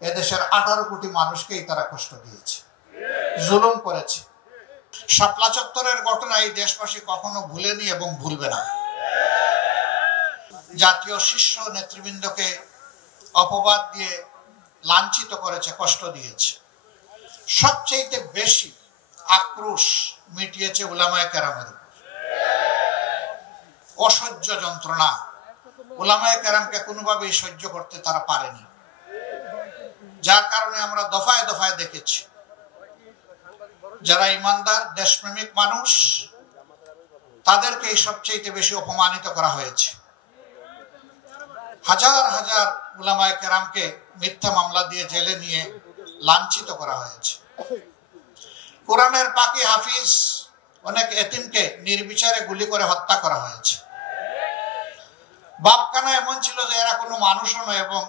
এদেশের 18 কোটি মানুষকেই তারা কষ্ট দিয়েছে, জুলুম করেছে। শাপলা চত্বরের ঘটনা এই দেশবাসী কখনো ভুলেনি এবং ভুলবে না। জাতীয় শীর্ষ নেতৃবৃন্দকে অপবাদ দিয়ে লাঞ্ছিত করেছে, কষ্ট দিয়েছে। সবচেয়ে বেশি আক্রোশ মিটিয়েছে উলামায়ে কেরামের উপর। অসহ্য যন্ত্রণা উলামায়ে কেরামকে কোনোভাবেই সহ্য করতে তারা পারেনি, যার কারণে আমরা দফায় দফায় দেখেছি যারা ইমানদার দেশপ্রেমিক মানুষ তাদেরকে সবচেয়ে বেশি অপমানিত করা হয়েছে। হাজার হাজার উলামায়ে কেরামকে মিথ্যা মামলা দিয়ে জেলে নিয়ে লাঞ্ছিত করা হয়েছে। কোরআনের পাকি হাফিজ অনেক এতিমকে নির্বিচারে গুলি করে হত্যা করা হয়েছে। বাপখানা এমন ছিল যে এরা কোনো মানুষও নয় এবং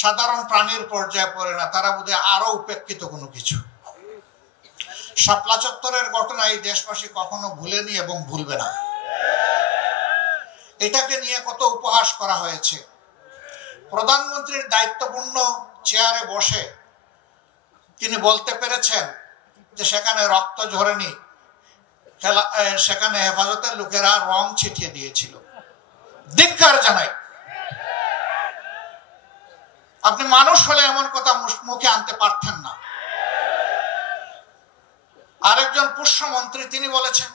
সাধারণ প্রাণীর পর্যায়ে পড়ে না, তারা বোধহয় আরো উপেক্ষিত কোনো কিছু। শাপলা চত্বরের ঘটনা এই দেশবাসী কখনো ভুলেনি এবং ভুলবে না। এটাকে নিয়ে কত উপহাস করা হয়েছে। প্রধানমন্ত্রীর দায়িত্বপূর্ণ চেয়ারে বসে তিনি বলতে পেরেছেন যে সেখানে রক্ত ঝরেনি, সেখানে হেফাজতের লোকেরা রং ছিটিয়ে দিয়েছিল। ধিক্কার জানাই। আপনি মানুষ হলে এমন কথা মুখে আনতে পারতেন না। আরেকজন পুষ্যমন্ত্রী তিনি বলেছেন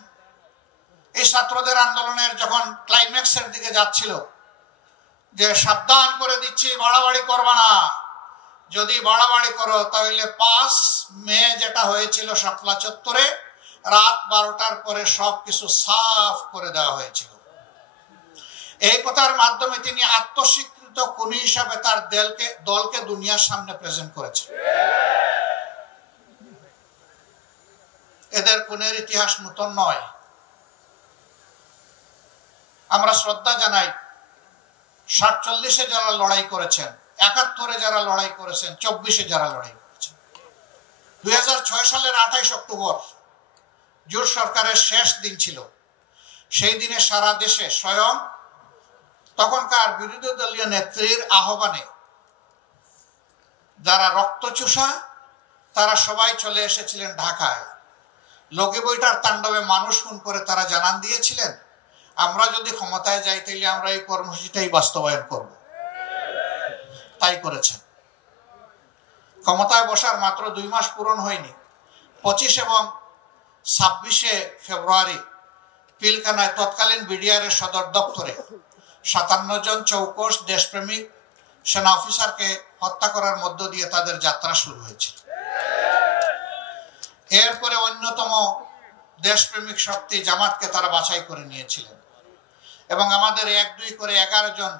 এই ছাত্রদের আন্দোলনের যখন ক্লাইম্যাক্সের দিকে যাচ্ছিল যে সাবধান করে দিচ্ছি, বাড়াবাড়ি করবা না, যদি বাড়াবাড়ি করো তাহলে 5 মে যেটা হয়েছিল শাপলা চত্বরে রাত 12টার পরে সবকিছু সাফ করে দেওয়া হয়েছিল। এই কথার মাধ্যমে তিনি আত্মস্বীকৃত খুনি হিসাবে তার দলকে দুনিয়ার সামনে প্রেজেন্ট করেছেন। এদের খুনের ইতিহাস নতুন নয়। আমরা শ্রদ্ধা জানাই 47-এ যারা লড়াই করেছেন, 71-এ যারা লড়াই করেছেন, 24-এ যারা লড়াই করেছেন। 2006 সালের 28 অক্টোবর জোট সরকারের শেষ দিন ছিল। সেই দিনে সারা দেশে স্বয়ং তখনকার বিরোধী দলীয় নেত্রীর আহ্বানে যারা রক্তচোষা তারা সবাই চলে এসেছিলেন ঢাকায়। লোকে বইটার তাণ্ডবে মানুষ খুন করে তারা জানান দিয়েছিলেন আমরা যদি ক্ষমতায় যাই তাহলে আমরা এই কর্মসূচিটাই বাস্তবায়ন করব। তাই করেছেন। ক্ষমতায় বসার মাত্র 2 মাস পূরণ হয়নি, 25 এবং 26শে ফেব্রুয়ারি পিলখানায় তৎকালীন বিডিআরের সদর দপ্তরে 57 জন চৌকস দেশপ্রেমিক সেনা অফিসারকে হত্যা করার মধ্য দিয়ে তাদের যাত্রা শুরু হয়েছিল। এরপরে অন্যতম দেশপ্রেমিক শক্তি জামাতকে তারা বাছাই করে নিয়েছিলেন এবং আমাদের 1-2 করে 11 জন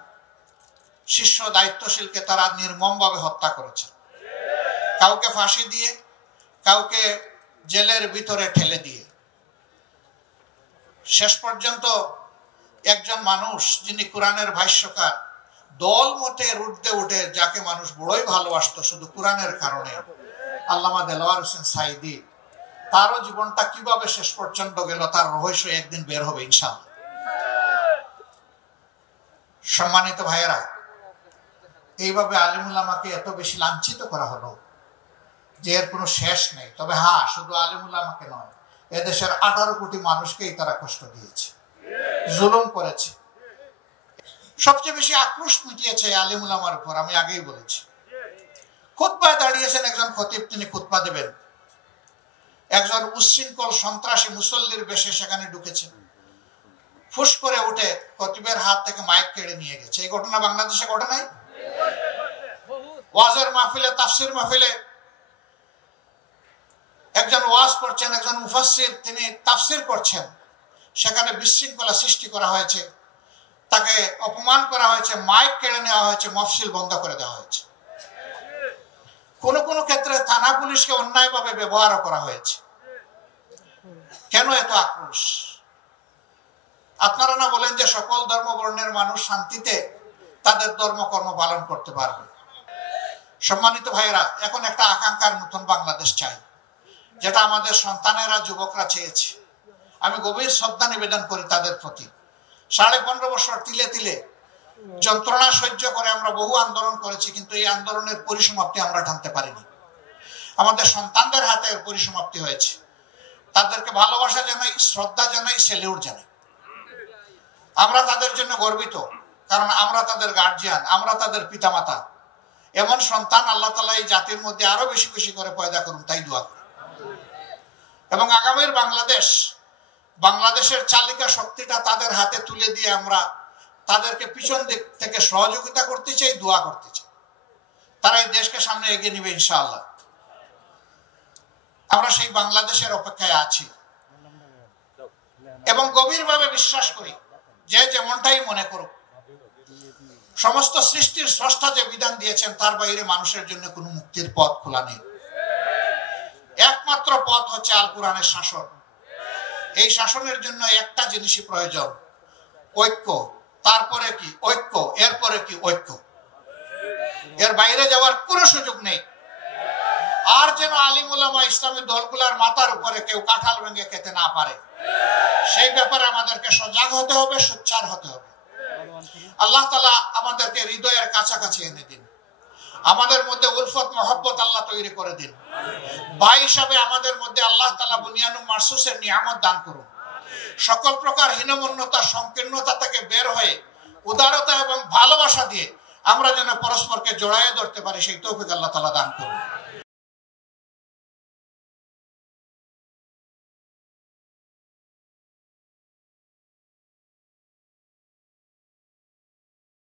শীর্ষ দায়িত্বশীলকে তারা নির্মমভাবে হত্যা করেছে। কাউকে ফাঁসি দিয়ে, কাউকে জেলের ভিতরে ঠেলে দিয়ে। শেষ পর্যন্ত একজন মানুষ যিনি কোরআনের ভাষ্যকার, দল মতে রুডতে উঠে যাকে মানুষ বড়ই ভালোবাসতো শুধু কোরআনের কারণে, আল্লামা দেলোয়ার হোসেন সাইদি, তারও জীবনটা কিভাবে শেষ পর্যন্ত গেল তার রহস্য একদিন বের হবে ইনশাআল্লাহ। সম্মানিত ভাইয়েরা, এইভাবে আলিমুল আমাকে এত বেশি লাঞ্ছিত করা হলো যে এর কোনো শেষ নেই। তবে হ্যাঁ, শুধু আলিমুল আমাকে নয়, এদেশের 18 কোটি মানুষকেই তারা কষ্ট দিয়েছে, জুলুম করেছে। সবচেয়ে বেশি আক্রোশ মিটিয়েছে আলিমুল আমার উপর। আমি আগেই বলেছি, খুতবায় দাঁড়িয়েছেন একজন খতিব, তিনি খুতবা দেবেন, একজন উচ্ছৃঙ্খল সন্ত্রাসী মুসল্লির বেশে সেখানে ঢুকেছেন, ফুস করে উঠে খতিবের হাত থেকে মাইক কেড়ে নিয়ে গেছে। এই ঘটনা বাংলাদেশে ঘটে নাই? ওয়াজের মাহফিলে, তাফসির মাহফিলে একজন ওয়াজ করছেন, একজন মুফাসসির তিনি তাফসির করছেন, সেখানে বিশৃঙ্খলা সৃষ্টি করা হয়েছে, তাকে অপমান করা হয়েছে, মাইক কেড়ে নেওয়া হয়েছে, মফসিল বন্ধ করে দেওয়া হয়েছে। কোন কোন ক্ষেত্রে থানা পুলিশকে অন্যায়ভাবে ব্যবহারও করা হয়েছে। কেন এত আক্রোশ? আপনারা না বলেন যে সকল ধর্ম বর্ণের মানুষ শান্তিতে তাদের ধর্মকর্ম পালন করতে পারবে? সম্মানিত ভাইয়েরা, এখন একটা আকাঙ্ক্ষার নতুন বাংলাদেশ চাই, যেটা আমাদের সন্তানেরা, যুবকরা চেয়েছে। আমি গভীর শ্রদ্ধা নিবেদন করি তাদের প্রতি। 15.5 বছর তিলে তিলে যন্ত্রণা সহ্য করে আমরা বহু আন্দোলন করেছি, কিন্তু এই আন্দোলনের পরিসমাপ্তি আমরা টানতে পারিনি। আমাদের সন্তানদের হাতে এর পরিসমাপ্তি হয়েছে। তাদেরকে ভালোবাসা জানাই, শ্রদ্ধা জানাই, সেলিউট জানাই। আমরা তাদের জন্য গর্বিত, কারণ আমরা তাদের গার্জিয়ান, আমরা তাদের পিতামাতা। এমন সন্তান আল্লাহ তাআলা এই জাতির মধ্যে আরো বেশি বেশি করে পয়দা করুন, তাই দোয়া করি। এবং আগামীর বাংলাদেশের চালিকা শক্তিটা তাদের হাতে তুলে দিয়ে আমরা তাদেরকে পিছন দিক থেকে সহযোগিতা করতে চাই, দোয়া করতে চাই। তারা এই দেশকে সামনে এগিয়ে নিবে ইনশাআল্লাহ। আমরা সেই বাংলাদেশের অপেক্ষায় আছি এবং গভীরভাবে বিশ্বাস করি যে যেমনটাই মনে করুক, সমস্ত সৃষ্টির স্রষ্টা যে বিধান দিয়েছেন তার বাইরে মানুষের জন্য কোনো মুক্তির পথ খোলা নেই। একমাত্র পথ হচ্ছে আল কোরআনের শাসন। এই শাসনের জন্য একটা জিনিসই প্রয়োজন, ঐক্য। তারপরে কি ঐক্য, এরপরে কি ঐক্য। এর বাইরে যাওয়ার কোনো সুযোগ নেই। আর যেন আলিম উলামা ইসলামী দলগুলার মাথার উপরে কেউ কাঁঠাল ভেঙে খেতে না পারে, সেই ব্যাপারে আমাদেরকে সজাগ হতে হবে, সোচ্চার হতে হবে। আল্লাহ তাআলা আমাদেরকে হৃদয়ের কাছাকাছি এনে দিন। আমাদের মধ্যে উলফত মহব্বত আল্লাহ তৈরি করে দিন। ভাই হিসাবে আমাদের মধ্যে আল্লাহ তাআলা বুনিয়ানুম মারসুসের নিয়ামত দান করুন। সকল প্রকার হীনমন্যতা, সংকীর্ণতা থেকে বের হয়ে উদারতা এবং ভালোবাসা দিয়ে আমরা যেন পরস্পরকে জড়াইয়ে ধরতে পারি, সেই তৌফিক আল্লাহ তাআলা দান করুন।